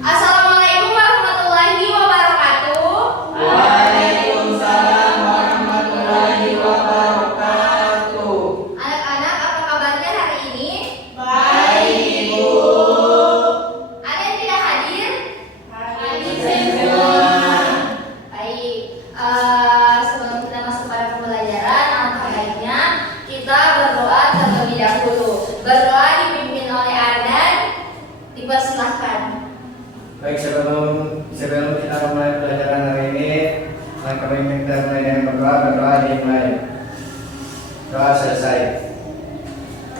Assalamualaikum warahmatullahi wabarakatuh. Waalaikumsalam warahmatullahi wabarakatuh. Anak-anak, apa kabarnya hari ini? Baik, Ibu. Ada yang tidak hadir? Hadir semua. Baik. Sebelum kita masuk pada pembelajaran, alangkah baiknya kita berdoa terlebih dahulu. Berdoa dipimpin oleh Ardan. Dipersilahkan. Baik, sebelum kita mulai pelajaran hari ini, kami minta mulai dengan berdoa dimulai. Doa selesai.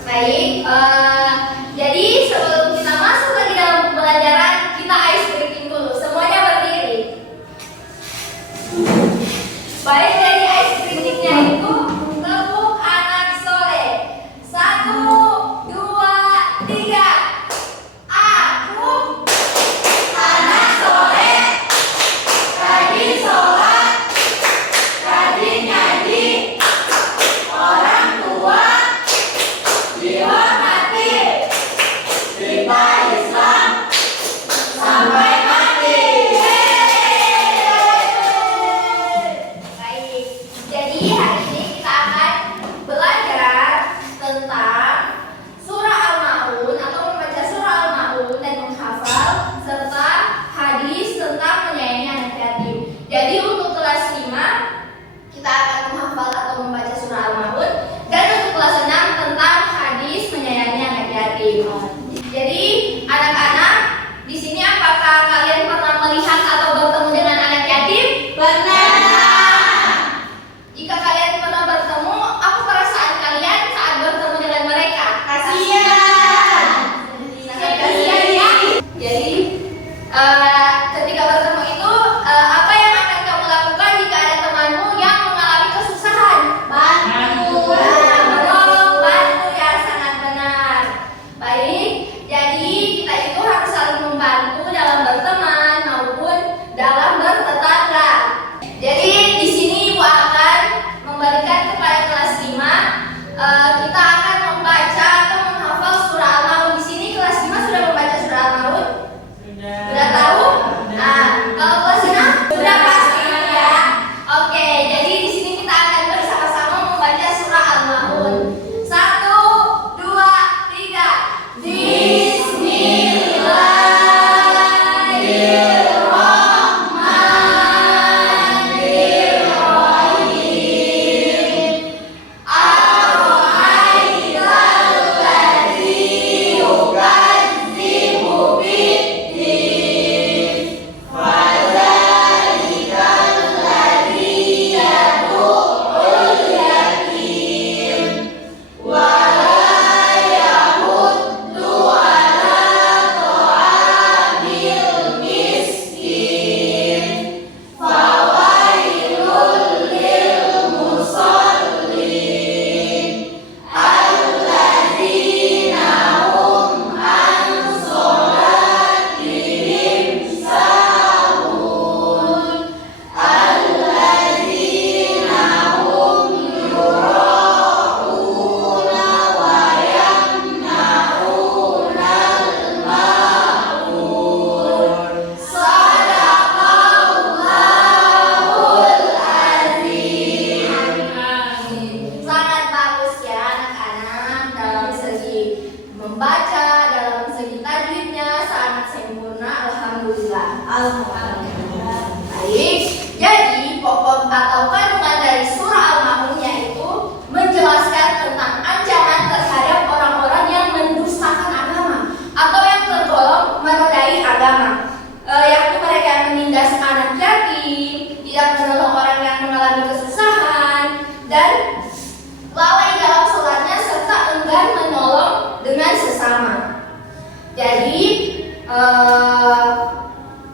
Baik. Jadi sebelum kita masuk lagi dalam pembelajaran, kita ice breaking dulu. Semuanya berdiri. Baik, dari ice breakingnya itu tepuk anak soleh. 1, 2, 3. Aku anak soleh, rajin sholat, rajin ngaji, orang tua dihormati, kita Islam sampai mati. Baik, jadi hari ini kita akan belajar tentang surah Al-Ma'un atau membaca surah Al-Ma'un dan menghafal serta hadis tentang menyayangi anak yatim. Jadi untuk kelas 5 kita akan menghafal atau membaca surah Al-Ma'un dan untuk kelas 6 tentang hadis menyayangi anak yatim. Jadi anak-anak di sini apakah kalian pernah melihat atau bertemu dengan anak yatim? Pernah. Jika kalian pernah bertemu, apa perasaan kalian saat bertemu dengan mereka? Kasihan. Sangat kasihan ya. Jadi ketika bertemu itu apa yang akan kamu lakukan jika ada temanmu yang mengalami kesusahan? Bantu. Menolong, bantu ya, sangat benar. Baik, jadi kita itu harus saling membantu dalam berteman maupun dalam bertetangga. Jadi di sini Ibu akan memberikan kepada kelas 5 kita akan membaca atau menghafal surah Al-Ma'un. Di sini kelas 5 sudah membaca surah Al-Ma'un? Sudah tahu? Nah, kalau kelas 6 sudah pasti ya. Oke, jadi di sini kita akan bersama-sama membaca surah Al-Ma'un. 1, 2, 3. Bismillahirrahmanirrahim. Ar-Rahmanirrahim. Yukadzibu bid-din. Fadzalikal ladzi yad'ul yatim. Wa la yahuddu ala ta'amil miskin. Fawailul lil musallin. Alladzina hum an sholatihim sahun. Alladzina hum yura'una wa yamna'unal ma'un. Shadaqallahul azim. Sangat bagus ya anak-anak, dalam segi membaca, dalam segi tajwidnya sangat sempurna. Alhamdulillah. Alhamdulillah. Baik, jadi pokok atau kandungan dari surah Al-Ma'un yaitu menjelaskan tentang ancaman terhadap orang-orang yang mendustakan agama atau yang tergolong menodai agama, yakni mereka yang menindas anak yatim, tidak menolong orang yang mengalami kesusahan, dan lalai dalam sholatnya serta enggan menolong dengan sesama. Jadi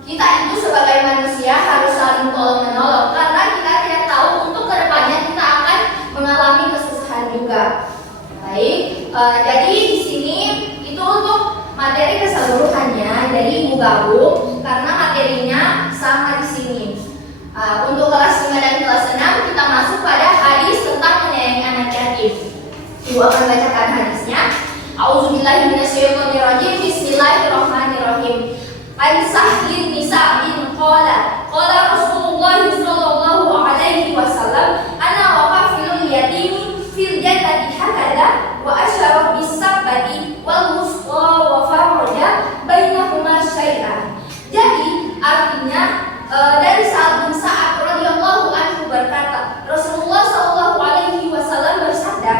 kita itu sebagai manusia harus saling tolong menolong karena kita tidak tahu untuk kedepannya kita akan mengalami kesusahan juga. Baik, jadi di sini itu untuk materi keseluruhannya. Jadi Ibu gabung karena materinya sama di sini. Untuk kelas 5 dan kelas 6 kita masuk pada hadis tentang menyayangi anak yatim. Ibu akan bacakan hadisnya. Auzubillahi minasyaitonirrajim. Bismillahirrahmanirrahim. An Sahlin bin Sa'din qala Rasulullah sallallahu alaihi wasallam ana waqafil yatimi fil jannati hakada wa asyara bis sabati wal wusta wa faraja bainahuma syai'an. Jadi artinya dari Sa'ad bin Sa'ad radhiyallahu anhu berkata, Rasulullah sallallahu alaihi wasallam bersabda,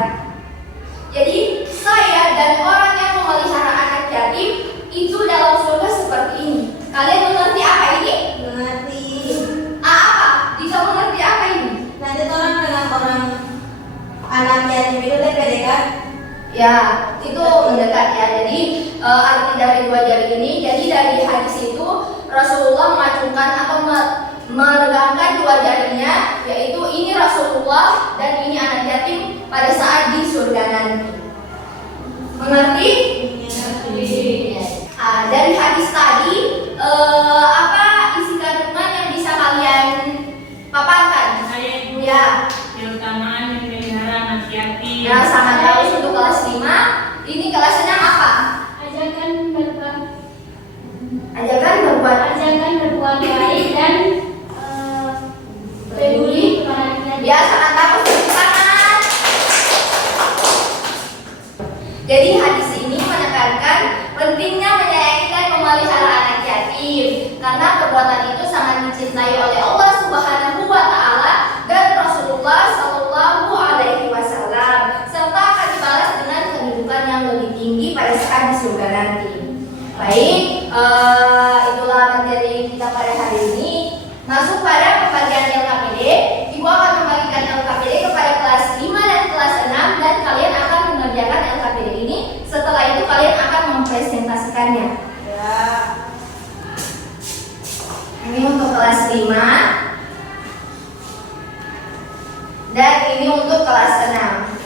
jadi saya dan orang yang memelihara anak yatim itu dalam surga seperti ini. Kalian mengerti apa ini? Mengerti. Apa? Jika mengerti apa ini? Nanti orang dengan orang anak yatim itu DPD kan? Ya, itu mendekat ya. Jadi arti dari dua jari ini, jadi dari hadis itu Rasulullah mengacungkan atau meregangkan dua jarinya, yaitu ini Rasulullah dan ini anak yatim pada saat di surga nanti. Mengerti? Dari hadis tadi, apa isi kandungan yang bisa kalian paparkan? Ya. Keutamaan memelihara anak yatim. Ya, sangat bagus untuk kelas 5. Ini kelas 6 apa? Ajarkan berbuat Ajakan berbuat baik dan peduli kepada kita. Ya, sangat bagus, tepuk tangan. Jadi hadis ini menekankan pentingnya menyayangi dan memelihara anak yatim, karena perbuatan itu sangat dicintai oleh Allah Subhanahu wa taala dan Rasulullah sallallahu alaihi wasallam, serta akan dibalas dengan kedudukan yang lebih tinggi pada saat di surga nanti. Baik, itulah materi kita pada hari ini. Masuk pada pembagian LKPD, Ibu akan membagikan LKPD kepada kelas 5 dan kelas 6 dan kalian akan mengerjakan LKPD ini. Setelah itu kalian akan mempresentasikannya. Ya. Ini untuk kelas 5 dan ini untuk kelas 6.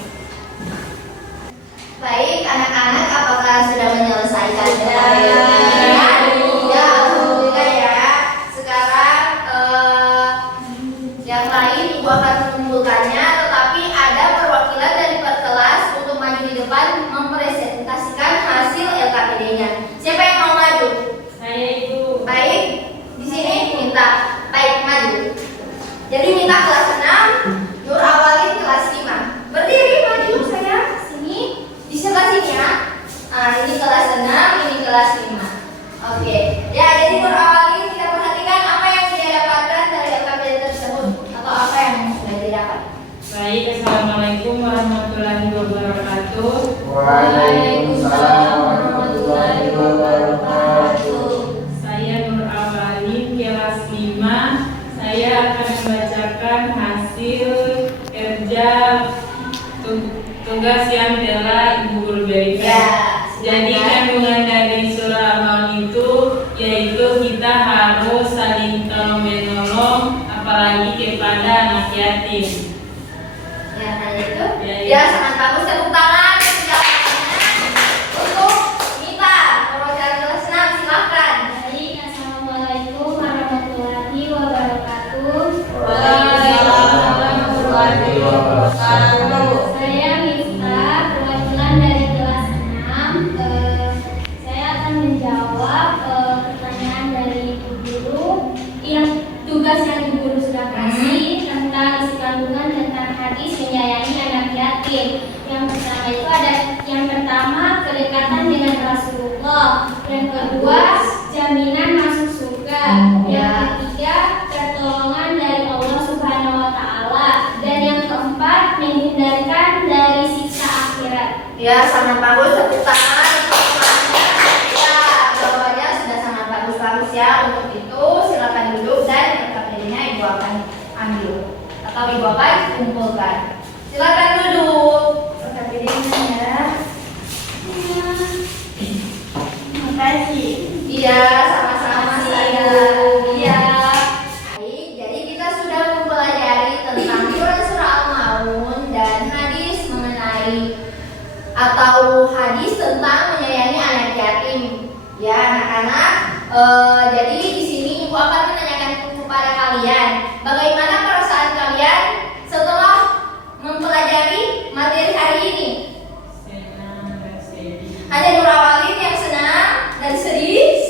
Baik, anak-anak, apakah sudah menyelesaikan LKPD? Ya, alhamdulillah ya. Sekarang yang lain Ibu akan mengumpulkannya, tetapi ada perwakilan dari per kelas untuk maju di depan mempresentasikan hasil LKPD-nya. Siapa yang mau maju? Saya Ibu. Baik, di sini minta. Baik, maju. Jadi minta kelas 6, Nur Awalin kelas 5. Berdiri maju saya. Sini, di sebelah sini ya. Ini kelas 6, ini kelas 5. Oke. Ya, jadi Nur Awalin kita perhatikan apa yang dia dapatkan dari LKPD tersebut atau apa yang sudah didapat. Baik, assalamualaikum warahmatullahi wabarakatuh. Waalaikumsalam warahmatullahi wabarakatuh. Saya Nur Awalin kelas 5. Saya akan membacakan hasil kerja tugas yang telah Ibu Guru berikan. Ya, Jadi kandungan dari surah Al-Maun itu yaitu kita harus saling tolong menolong, apalagi kepada anak yatim. Ya, hanya itu. Ya, Ya, sangat bagus, tepuk tangan. Untuk Mita, perwakilan kelas 6, silakan. Baik, assalamualaikum warahmatullahi wabarakatuh. Waalaikumsalam warahmatullahi wabarakatuh. Saya Mifta, perwakilan dari kelas 6. Saya akan menjawab pertanyaan dari Ibu Guru yang tugas yang Ibu Guru sudah kasih tentang isi kandungan tentang hadis menyayangi anak yatim. Yang pertama itu ada yang pertama kedekatan dengan Rasulullah, yang kedua jaminan masuk surga, yang ketiga pertolongan dari Allah Subhanahu wa taala, dan yang keempat menghindarkan dari siksa akhirat. Ya, sangat bagus, tepuk tangan untuk semuanya. Ya, jawabannya sudah sangat bagus-bagus ya. Untuk itu silakan duduk dan LKPD-nya Ibu akan ambil atau Ibu akan kumpulkan. Silakan duduk. LKPD-nya ya. Terima kasih. Iya, sama-sama saya. Iya. Baik, jadi kita sudah mempelajari tentang surah Al-Maun dan hadis mengenai atau hadis tentang menyayangi anak yatim. Ya, anak-anak. Jadi di sini Ibu akan menanyakan kepada kalian, bagaimana perasaan kalian setelah mempelajari materi hari ini? Senang dan sedih. Ada Nur Awalin yang senang dan sedih.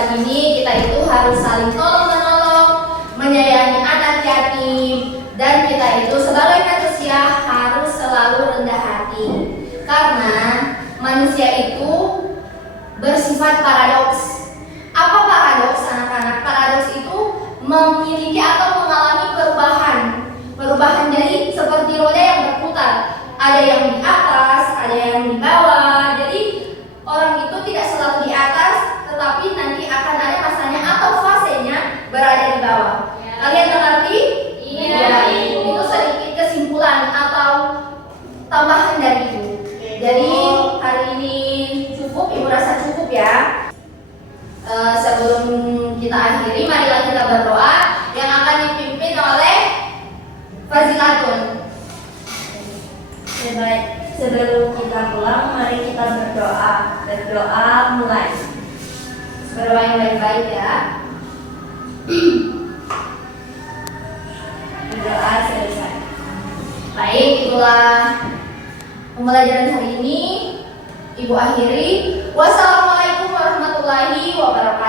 bulan ini kita itu harus saling tolong-menolong, menyayangi anak yatim, dan kita itu sebagai manusia harus selalu rendah hati. Karena manusia itu bersifat paradoks. Apa paradoks anak-anak? Paradoks itu memiliki atau mengalami perubahan dari seperti roda yang berputar. Ada yang di atas, ada yang di bawah. Jadi orang itu tidak selalu di atas, tetapi nanti akan ada masanya atau fasenya berada di bawah. Kalian mengerti? Iya. Itu sedikit kesimpulan atau tambahan dari itu. Jadi hari ini cukup, Ibu rasa cukup ya. Sebelum kita akhiri, marilah kita berdoa yang akan dipimpin oleh Fazilatun. Sebelum kita pulang, mari kita berdoa. Berdoa mulai. Berdoa yang baik-baik ya. Berdoa selesai. Baik, itulah pembelajaran hari ini. Ibu akhiri. Wassalamualaikum warahmatullahi wabarakatuh.